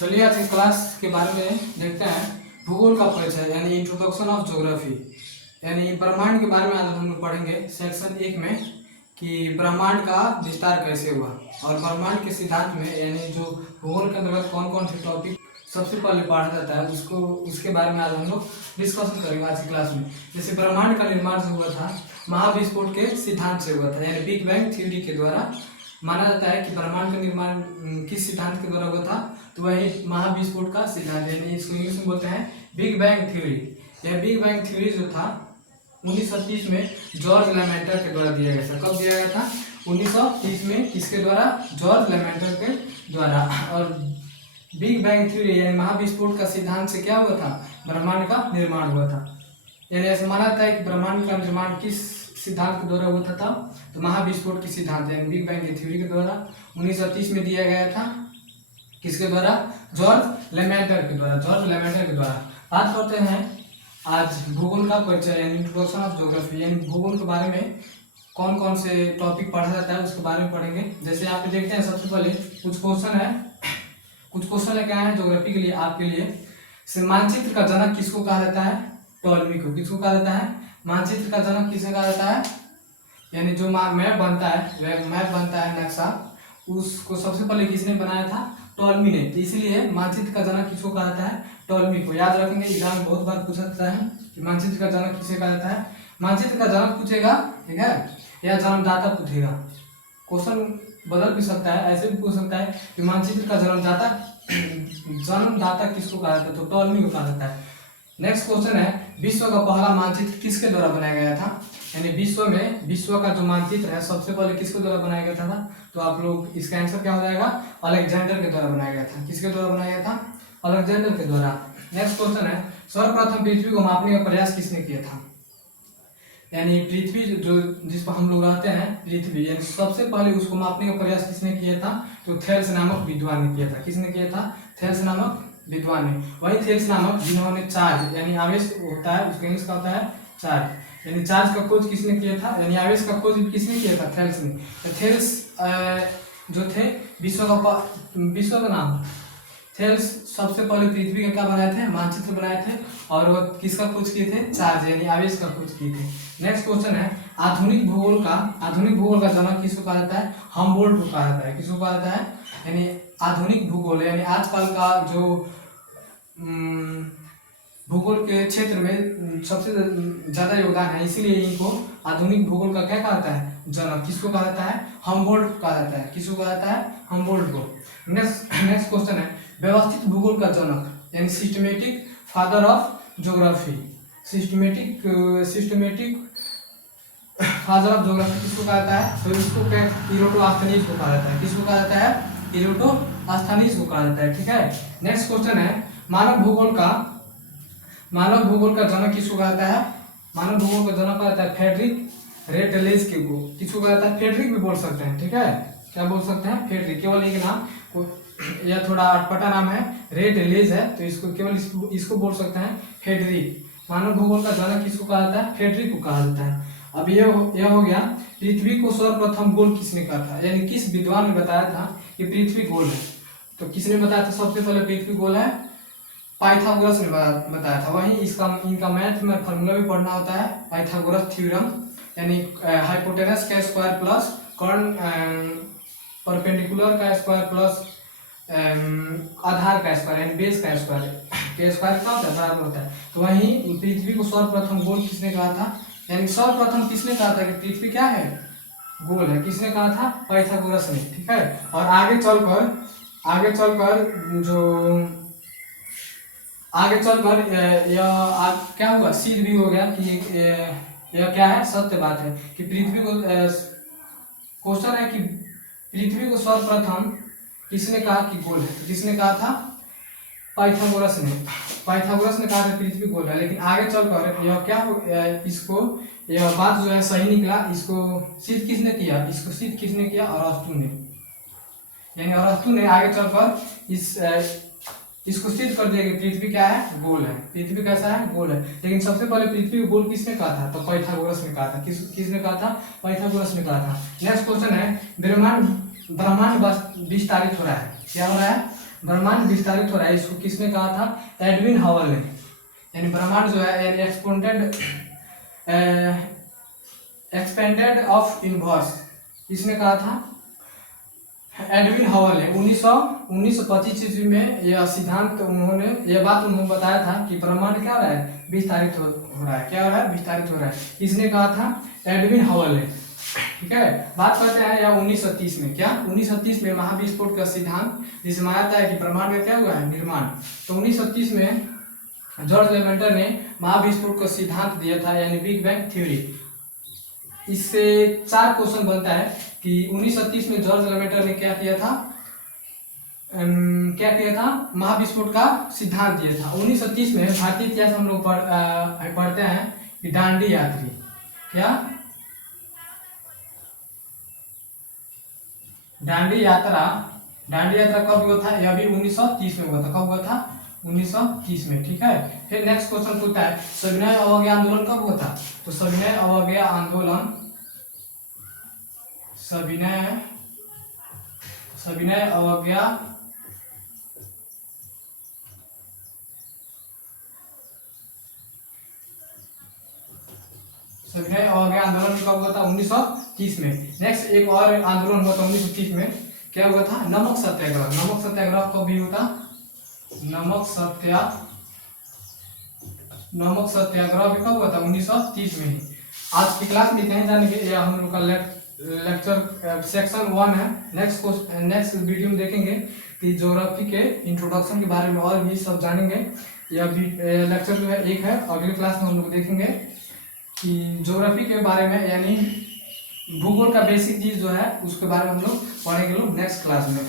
चलिए आज की क्लास के बारे में देखते हैं। भूगोल का परिचय यानी इंट्रोडक्शन ऑफ ज्योग्राफी, यानी ब्रह्मांड के बारे में आज हम लोग पढ़ेंगे सेक्शन 1 में कि ब्रह्मांड का विस्तार कैसे हुआ और ब्रह्मांड के सिद्धांत में यानी जो भूगोल के अंतर्गत कौन कौन से टॉपिक सबसे पहले पढ़ा जाता है उसके बारे में आज हम लोग डिस्कशन करेंगे आज की क्लास में। जैसे ब्रह्मांड का निर्माण जो हुआ था महाविस्फोट के सिद्धांत से हुआ था, यानी बिग बैंग थ्योरी के द्वारा माना जाता है कि ब्रह्मांड का निर्माण किस सिद्धांत के द्वारा हुआ था, तो वही महाविस्फोट का सिद्धांत, यानी इसको इंग्लिश में बोलते हैं बिग बैंग थ्योरी। यह बिग बैंग थ्योरी जो था 1930 में जॉर्ज लेमेंटर के द्वारा दिया गया था। कब दिया गया था? 1930 में। किसके द्वारा? जॉर्ज लेमेंटर के द्वारा। और बिग बैंग थ्योरी यानी महाविस्फोट का सिद्धांत से क्या हुआ था? ब्रह्मांड का निर्माण हुआ था। यानी ऐसा माना जाता है कि ब्रह्मांड का निर्माण किस सिद्धांत के द्वारा हुआ था? तो महाविस्फोट की सिद्धांत यानी बिग बैंग थ्योरी के द्वारा 1930 में दिया गया था। किसके द्वारा? जॉर्ज लेमेंटर के द्वारा। जॉर्ज लेमेंटर के द्वारा। बात करते हैं आज भूगोल का परिचय यानी इंट्रोडक्शन ऑफ ज्योग्राफी, यानी भूगोल के बारे में कौन कौन से टॉपिक पढ़ा जाता है उसके बारे में पढ़ेंगे। जैसे आप देखते हैं सबसे पहले कुछ क्वेश्चन है क्या है ज्योग्राफी के लिए आपके लिए। मानचित्र का जनक किसको कहा जाता है? टॉलमी को। किसको कहा जाता है? मानचित्र का जनक किसे कहा जाता है? यानी जो मैप बनता है नक्शा, उसको सबसे पहले किसने बनाया था? टॉलमी ने। तो इसलिए मानचित्र का जनक किसको कहा जाता है? टॉलमी को। याद रखेंगे, एग्जाम में बहुत बार पूछा जाता है कि मानचित्र का जनक किसे कहा जाता है। मानचित्र का जनक पूछेगा, ठीक है, या जन्मदाता पूछेगा। क्वेश्चन बदल भी सकता है, ऐसे भी पूछ सकता है कि मानचित्र का जन्मदाता किसको कहा जाता है? तो टॉलमी को कहा जाता है। नेक्स्ट क्वेश्चन है, विश्व का पहला मानचित्र किसके द्वारा बनाया गया था? यानी विश्व का जो मानचित्र है सबसे पहले किसके द्वारा बनाया गया था? तो आप लोग इसका आंसर क्या हो जाएगा? अलेक्जेंडर के द्वारा बनाया गया था। किसके द्वारा बनाया गया था? अलेक्जेंडर के द्वारा। नेक्स्ट क्वेश्चन है, सर्वप्रथम पृथ्वी को मापने का प्रयास किसने किया था? यानी पृथ्वी जो जिस पर हम लोग रहते हैं पृथ्वी, यानी सबसे पहले उसको मापने का प्रयास किसने किया था? तो थेल्स नामक विद्वान ने किया था। किसने किया था? थेल्स नामक विद्वान ने। वही थेल्स नामक जिन्होंने चार्ज यानी आवेश होता है, उसका इंग्लिश का होता है चार्ज, यानी चार्ज का खोज किसने किया था? यानी आवेश का खोज किसने किया था? थेल्स ने। थेल्स जो थे विश्व का नाम थेल्स सबसे पहले पृथ्वी का क्या बनाए थे? मानचित्र बनाए थे। और वो किसका खोज किए थे? चार्ज यानी आवेश का खोज किए थे। नेक्स्ट क्वेश्चन है, आधुनिक भूगोल का जनक किसको कहा जाता है? हम्बोल्ट को कहा जाता है। किसको कहा जाता है? यानी आधुनिक भूगोल यानी आजकल का जो भूगोल के क्षेत्र में सबसे ज्यादा योगदान है, इसीलिए इनको आधुनिक भूगोल का क्या कहा जाता है? जनक। किसको कहा जाता है? हम्बोल्ट को कहा जाता है। किसको कहा जाता है? हम्बोल्ट को। नेक्स्ट क्वेश्चन है, व्यवस्थित भूगोल का जनक यानी systematic father of geography, systematic father of geography किसको कहा जाता है? तो इसको इरोटोस्थनीज को कहा जाता है। किसको कहा जाता है? इरोटोस्थनीज को कहा जाता है। ठीक है। नेक्स्ट क्वेश्चन है, मानव भूगोल का जनक किसको कहा जाता है? मानव भूगोल का जनक कहा जाता है फ्रेडरिक रेटलेज को। किसको कहा जाता है? फ्रेडरिक भी बोल सकते हैं। ठीक है, क्या बोल सकते हैं? फ्रेडरिक। केवल एक नाम को, यह थोड़ा अटपटा नाम है, रेटलेज है, तो इसको केवल इसको बोल सकते हैं फ्रेडरिक। मानव भूगोल का जनक किसको कहा जाता है? फ्रेडरिक को कहा जाता है। अब यह हो गया, पृथ्वी को सर्वप्रथम गोल किसने कहा था? यानी किस विद्वान ने बताया था कि पृथ्वी गोल है? तो किसने बताया था सबसे पहले पृथ्वी गोल है? पाइथागोरस ने बताया था। वहीं इनका मैथ में फॉर्मूला भी पढ़ना होता है, पाइथागोरस थ्योरम, यानी हाइपोटेनस का स्क्वायर प्लस कर्ण परपेंडिकुलर का स्क्वायर प्लस आधार का स्क्वायर यानी बेस का स्क्वायर के स्क्वायर क्या होता है? बराबर होता है। तो वहीं पृथ्वी को सर्वप्रथम गोल किसने कहा था? यानी सर्वप्रथम किसने कहा था कि पृथ्वी क्या है? गोल है। किसने कहा था? पाइथागोरस ने। ठीक है। और आगे चलकर यह क्या हुआ? सिद्ध भी हो गया कि यह क्या है? सत्य बात है कि पृथ्वी को क्वेश्चन है कि पृथ्वी को सर्वप्रथम किसने कहा कि गोल है? किसने कहा था? पाइथागोरस ने कहा था पृथ्वी गोल है। लेकिन आगे चलकर यह क्या हो, यह बात जो है सही निकला। इसको सिद्ध किसने किया? अरस्तु ने। यानी अरस्तु ने आगे चलकर इसको सिद्ध कर दिया कि पृथ्वी क्या है? गोल है। पृथ्वी कैसा है? गोल है। लेकिन सबसे पहले पृथ्वी गोल किसने कहा था? तो पाइथागोरस ने कहा था। किसने कहा था? पाइथागोरस ने कहा था। नेक्स्ट क्वेश्चन है, ब्रह्मांड विस्तारित हो रहा है। क्या हो रहा है, ब्रह्मांड विस्तारित हो रहा है। इसको किसने कहा था, एडविन हवल ने। यानी ब्रह्मांड जो है यानी एक्सपेंडेड ऑफ यूनिवर्स, इसने कहा था एडविन हवल ने 1925 ईस्वी में यह सिद्धांत उन्होंने यह बात उन्होंने बताया था कि ब्रह्मांड क्या हो रहा है, विस्तारित हो रहा है। क्या हो रहा है, विस्तारित हो रहा है। इसने कहा था एडविन हवल ने। ठीक है, बात करते हैं या 1930 में, क्या 1930 में महाविस्फोट का सिद्धांत जिसमें आता है कि ब्रह्मांड का क्या हुआ है, निर्माण। तो 1930 में जॉर्ज लेमेंटर ने महाविस्फोट का सिद्धांत दिया था, यानी बिग बैंग थ्योरी। इससे 4 क्वेश्चन बनता है कि 1930 में जॉर्ज लेमेंटर ने क्या किया था, महाविस्फोट का सिद्धांत दिया था। 1930 में भारतीय इतिहास हम लोग पढ़ते हैं कि दांडी यात्री, क्या दांडी यात्रा कब हुआ था, यह भी 1930 में हुआ था। कब हुआ था, 1930 में। ठीक है, फिर नेक्स्ट क्वेश्चन पूछता है सविनय अवज्ञा आंदोलन कब हुआ था। तो सविनय अवज्ञा आंदोलन कब हुआ था, 1930 में। नेक्स्ट एक और आंदोलन हुआ था 1930 में, क्या हुआ था, नमक सत्याग्रह कब भी हुआ था, नमक सत्याग्रह भी कब हुआ था, 1930 में ही। आज की क्लास में कहीं जाने के या हम लोग का लेक्चर सेक्शन 1 है। नेक्स्ट वीडियो में देखेंगे कि ज्योग्राफी के इंट्रोडक्शन के बारे में और भी सब जानेंगे। यह लेक्चर जो है 1 है। अगली क्लास में हम लोग देखेंगे कि ज्योग्राफी के बारे में, यानी भूगोल का बेसिक चीज जो है उसके बारे में हम लोग पढ़ेंगे नेक्स्ट क्लास में।